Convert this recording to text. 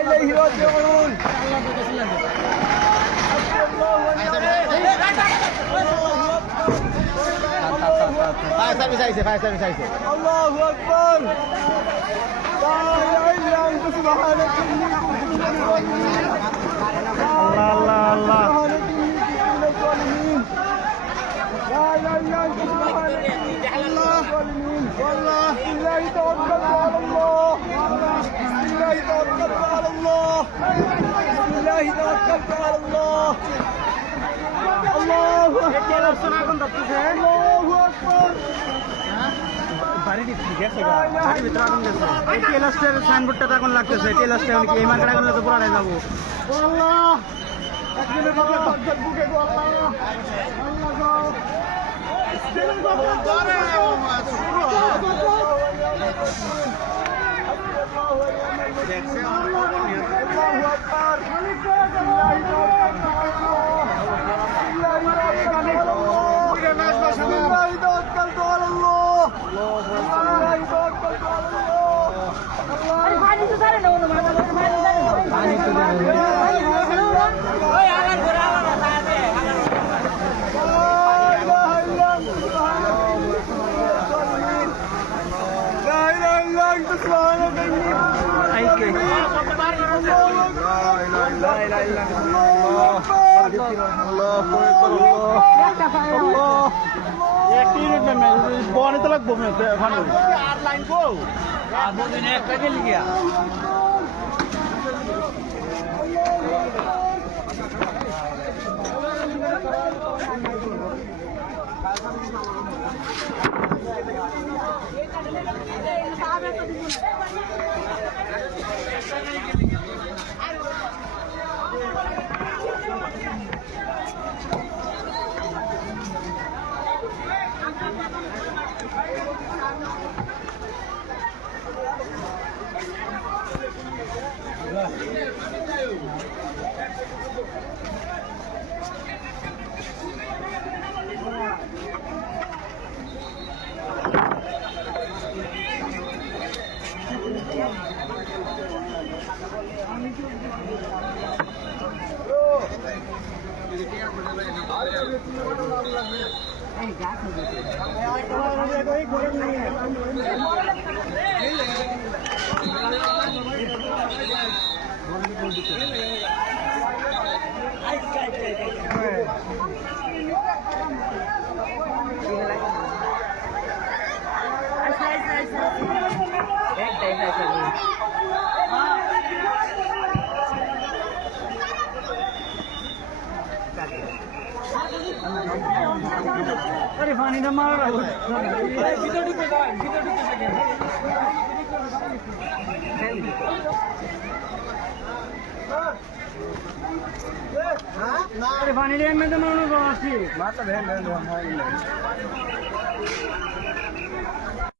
إليه راجعون الله أكبر لا إله إلا أنت سبحانك إني كنت من الظالمين سبحانك إني كنت من الظالمين لا إله إلا أنت سبحانك إني كنت من الظالمين والله بالله توكلت على الله بالله توكلت على الله بالله توكلت على الله الله أكبر الله أكبر সাইনবোর্ডটা তখন লাগতেছে টেলাসটা এই মার্কেট আগুন তো পুরাটাই যাবো আল্লাহ একদিনে বাবা বাগদাদ বুকে গো আল্লাহ বনে লাগবো একটা গেলি গিয়া अरे पानी ना मार रहा अरे पानी में तो मारो